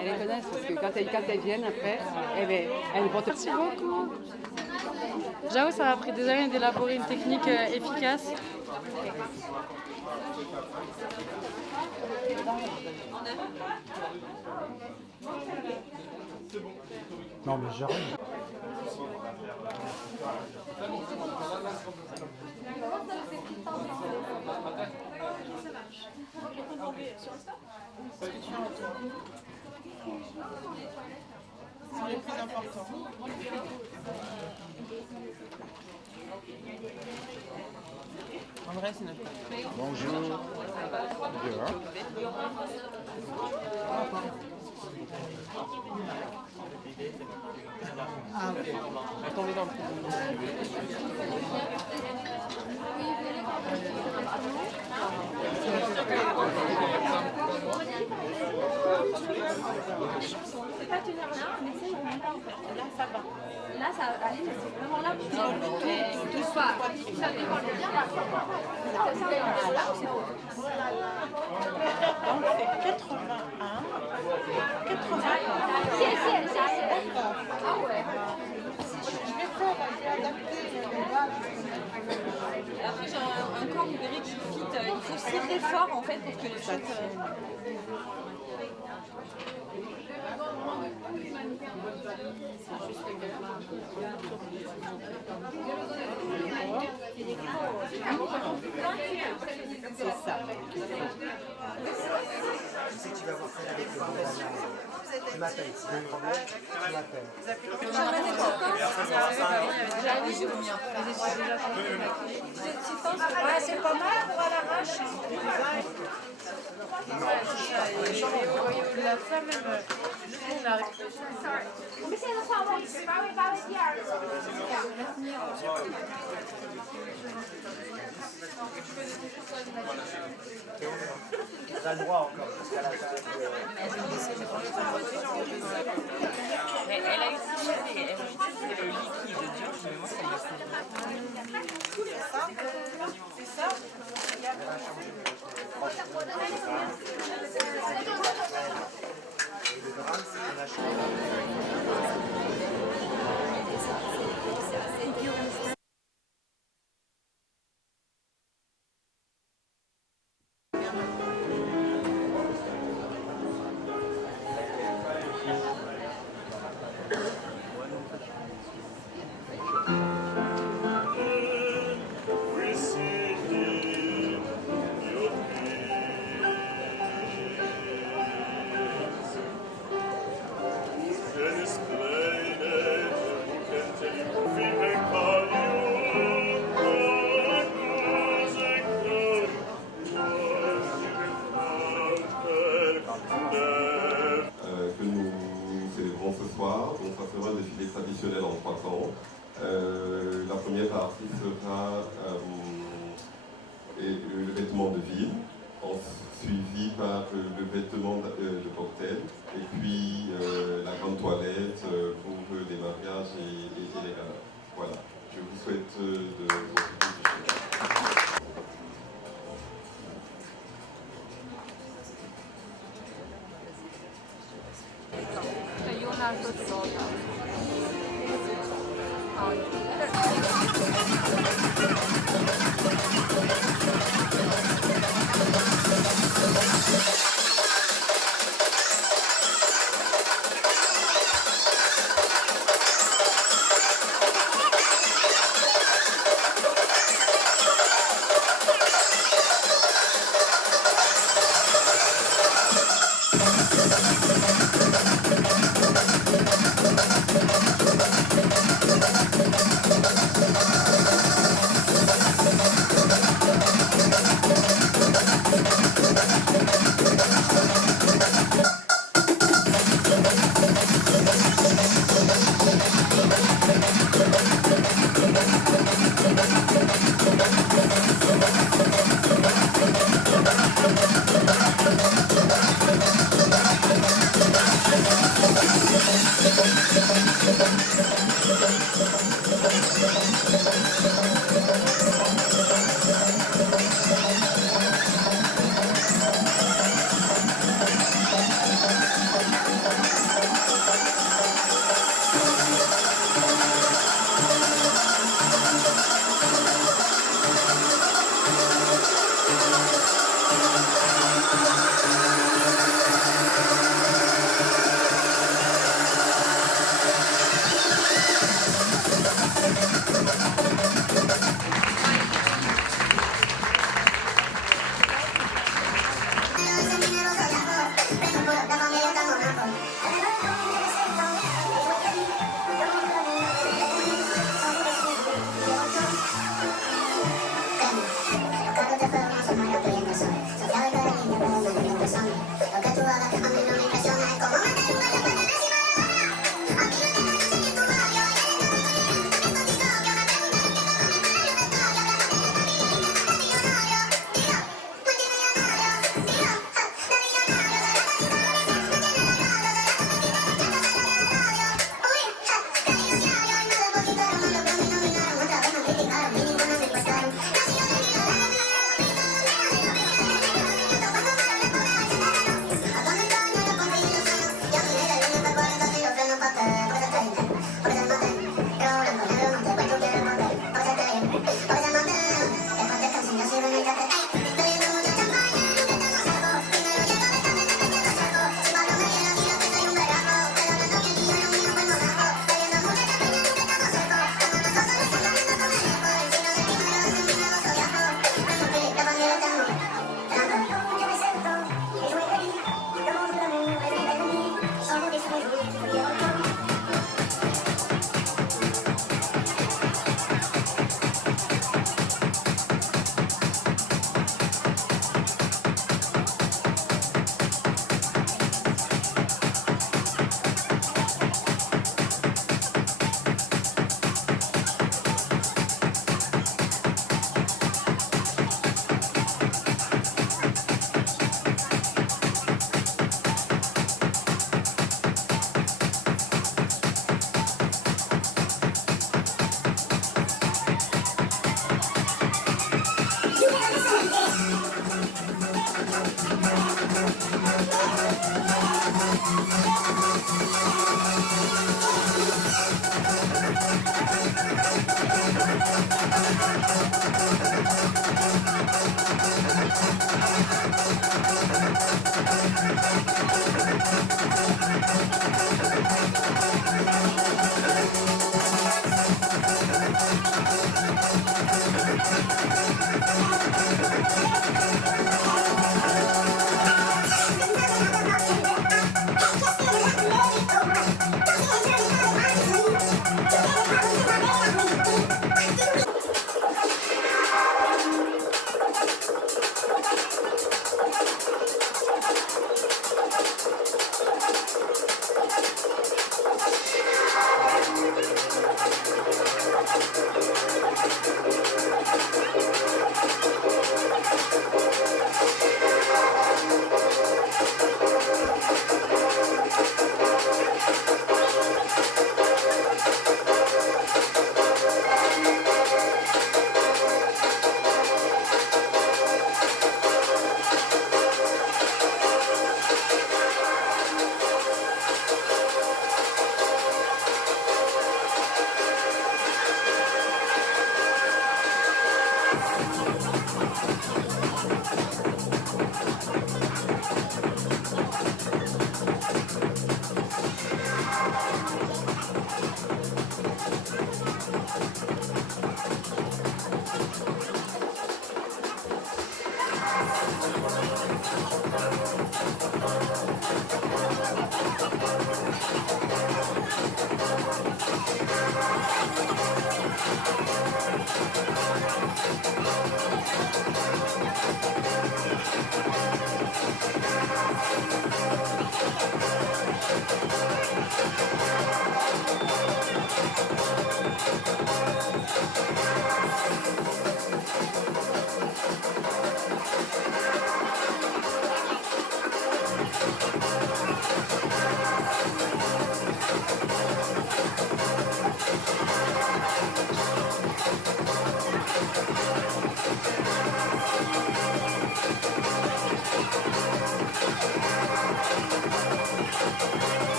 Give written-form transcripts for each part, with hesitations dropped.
Elle les connaissent parce que quand elles viennent après, elles vont te... Merci beaucoup. J'avoue, ça m'a pris des années d'élaborer une technique efficace. Non mais j'arrive. C'est le plus important. En vrai, c'est notre... Bonjour. Bien. Ah ok. Attendez dans le C'est pas tenir là, mais c'est vraiment là en fait. Là ça va. Là ça va aller, mais c'est vraiment là pour tout soit. Ça dépend de bien. Là c'est bon. Donc c'est 81. 80. Si. Ah ouais. Je vais faire, je vais adapter les bases. Après j'ai un corps, vous verrez qui fit. Il faut serrer fort en fait pour que les choses... C'est ça. Tu sais que tu vas voir ça avec le bon moment. Tu m'appelles, si tu as un problème, tu m'appelles. Ouais, c'est pas mal pour à l'arrache. Tu as le droit encore jusqu'à la fin. Mais elle a utilisé le liquide dur, mais moi ça m'a C'est ça. Que nous célébrons ce soir. Donc ça sera un défilé traditionnel en 3 temps. La première partie sera le vêtement de ville, suivi par le vêtement de cocktail, et puis la grande toilette pour les mariages et les galas. Voilà, je vous souhaite de profiter du spectacle.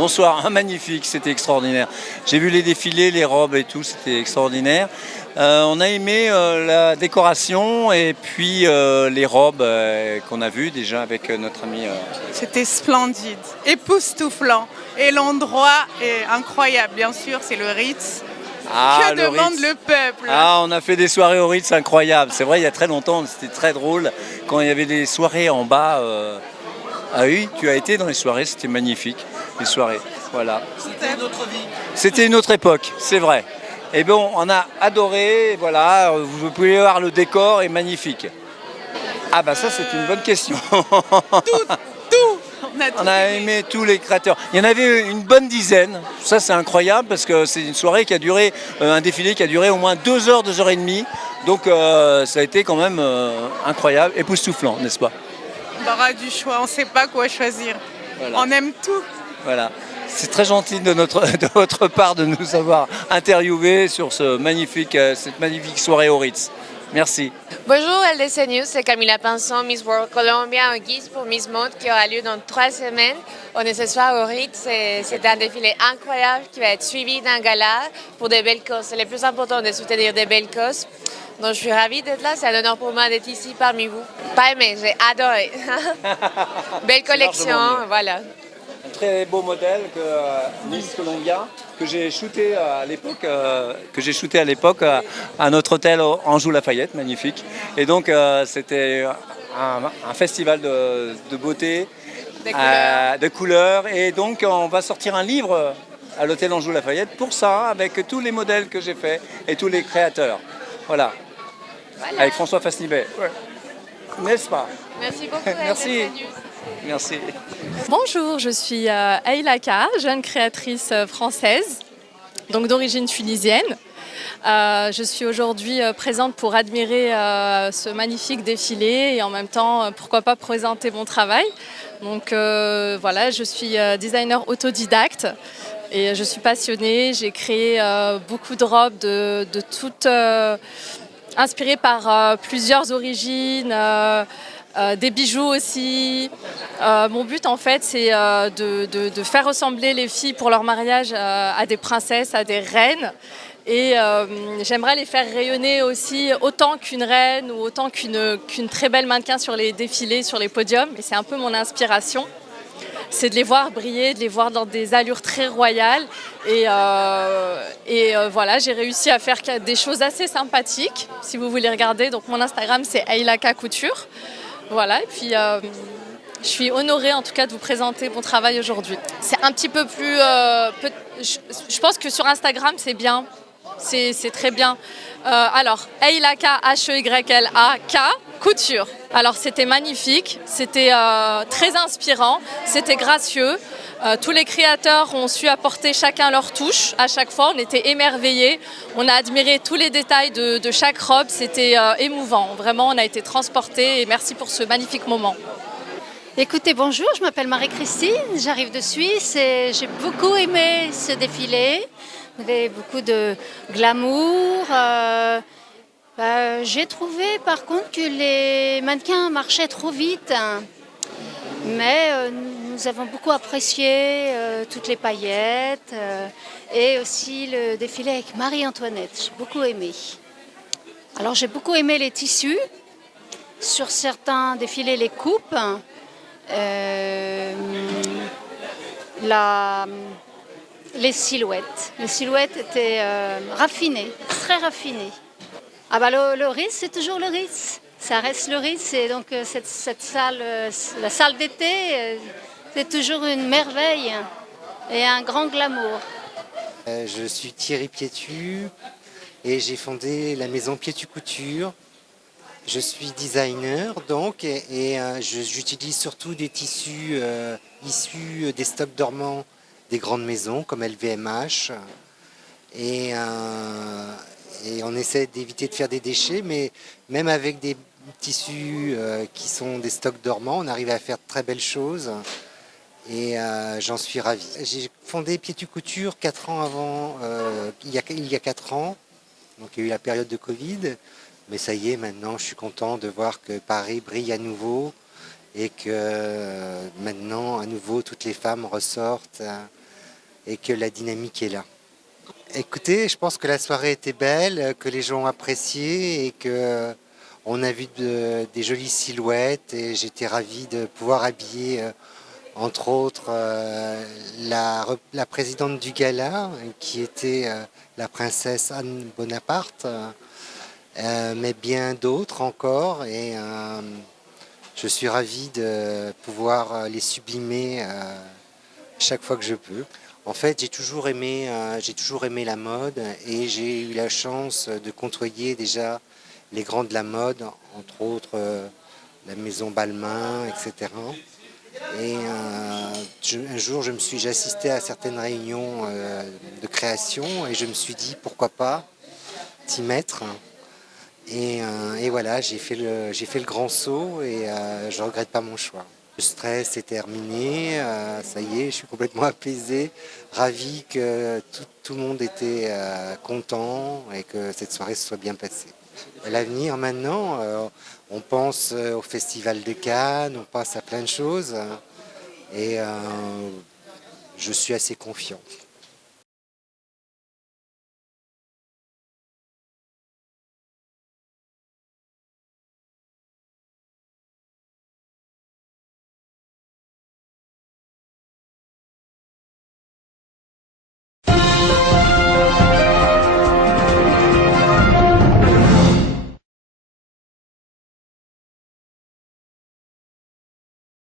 Bonsoir, magnifique, c'était extraordinaire. J'ai vu les défilés, les robes et tout, c'était extraordinaire. On a aimé la décoration et puis les robes qu'on a vues déjà avec notre ami. C'était splendide, époustouflant. Et l'endroit est incroyable, bien sûr, c'est le Ritz. Que le demande Ritz. le peuple? On a fait des soirées au Ritz incroyables. C'est vrai, il y a très longtemps, c'était très drôle. Quand il y avait des soirées en bas. Ah oui, tu as été dans les soirées, c'était magnifique, les soirées. Voilà. C'était une autre vie. C'était une autre époque, c'est vrai. Et bon, on a adoré, voilà, vous pouvez voir le décor est magnifique. Ah bah ça c'est une bonne question. Tout. On a aimé tous les créateurs. Il y en avait une bonne dizaine, ça c'est incroyable parce que c'est une soirée qui a duré, un défilé qui a duré au moins 2 heures, 2 heures et demie. Donc ça a été quand même incroyable, époustouflant, n'est-ce pas? On aura du choix, on ne sait pas quoi choisir. Voilà. On aime tout. Voilà. C'est très gentil de votre part de nous avoir interviewés sur cette magnifique soirée au Ritz. Merci. Bonjour LDC News, c'est Camila Pinson, Miss World Colombia en guise pour Miss Mode qui aura lieu dans 3 semaines. On est ce soir au Ritz, c'est un défilé incroyable qui va être suivi d'un gala pour des belles causes. C'est le plus important de soutenir des belles causes. Donc je suis ravie d'être là, c'est un honneur pour moi d'être ici parmi vous. Pas aimé, j'ai adoré. Belle collection, voilà. Un très beau modèle que Miss Colombia que j'ai shooté à l'époque, à notre hôtel Anjou Lafayette, magnifique. Et donc c'était un festival de beauté, de couleurs. Et donc on va sortir un livre à l'hôtel Anjou Lafayette pour ça, avec tous les modèles que j'ai faits et tous les créateurs. Voilà. Avec François Fasnibet. Ouais. N'est-ce pas? Merci beaucoup. Merci. Merci. Bonjour, je suis Aïlaka, jeune créatrice française, donc d'origine tunisienne. Je suis aujourd'hui présente pour admirer ce magnifique défilé et en même temps, pourquoi pas présenter mon travail. Donc voilà, je suis designer autodidacte et je suis passionnée. J'ai créé beaucoup de robes de toutes... inspirées par plusieurs origines, des bijoux aussi. Mon but en fait c'est de faire ressembler les filles pour leur mariage à des princesses, à des reines. Et j'aimerais les faire rayonner aussi autant qu'une reine ou autant qu'une très belle mannequin sur les défilés, sur les podiums. Et c'est un peu mon inspiration. C'est de les voir briller, de les voir dans des allures très royales. Et voilà, j'ai réussi à faire des choses assez sympathiques, si vous voulez regarder. Donc mon Instagram, c'est Aïlaka Couture. Voilà, et puis je suis honorée en tout cas de vous présenter mon travail aujourd'hui. C'est un petit peu plus... je pense que sur Instagram, c'est bien. C'est très bien. Alors, Aïlaka, H-E-Y-L-A-K, couture. Alors, c'était magnifique, c'était très inspirant, c'était gracieux. Tous les créateurs ont su apporter chacun leur touche. À chaque fois, on était émerveillés. On a admiré tous les détails de chaque robe. C'était émouvant. Vraiment, on a été transportés et merci pour ce magnifique moment. Écoutez, bonjour, je m'appelle Marie-Christine, j'arrive de Suisse et j'ai beaucoup aimé ce défilé. Il y avait beaucoup de glamour. J'ai trouvé par contre que les mannequins marchaient trop vite. Mais nous avons beaucoup apprécié toutes les paillettes et aussi le défilé avec Marie-Antoinette. J'ai beaucoup aimé. Alors j'ai beaucoup aimé les tissus. Sur certains défilés, les coupes. Les silhouettes. Les silhouettes étaient raffinées, très raffinées. Ah bah le Ritz, c'est toujours le Ritz. Ça reste le Ritz et donc cette salle, la salle d'été, c'est toujours une merveille et un grand glamour. Je suis Thierry Piétu et j'ai fondé la maison Piétu Couture. Je suis designer donc et j'utilise surtout des tissus issus des stocks dormants des grandes maisons comme LVMH et on essaie d'éviter de faire des déchets, mais même avec des tissus qui sont des stocks dormants, on arrive à faire de très belles choses et j'en suis ravi. J'ai fondé Piétu Couture 4 ans avant, il y a 4 ans, donc il y a eu la période de Covid, mais ça y est, maintenant je suis content de voir que Paris brille à nouveau et que maintenant à nouveau toutes les femmes ressortent et que la dynamique est là. Écoutez, je pense que la soirée était belle, que les gens ont apprécié et que on a vu des jolies silhouettes et j'étais ravi de pouvoir habiller entre autres la présidente du gala qui était la princesse Anne Bonaparte, mais bien d'autres encore et je suis ravi de pouvoir les sublimer chaque fois que je peux. En fait, j'ai toujours aimé la mode et j'ai eu la chance de côtoyer déjà les grands de la mode, entre autres la maison Balmain, etc. Et un jour, j'ai assisté à certaines réunions de création et je me suis dit pourquoi pas t'y mettre. Et voilà, j'ai fait le grand saut et je ne regrette pas mon choix. Le stress est terminé, ça y est, je suis complètement apaisé, ravi que tout le monde était content et que cette soirée se soit bien passée. L'avenir maintenant, on pense au Festival de Cannes, on pense à plein de choses et je suis assez confiant.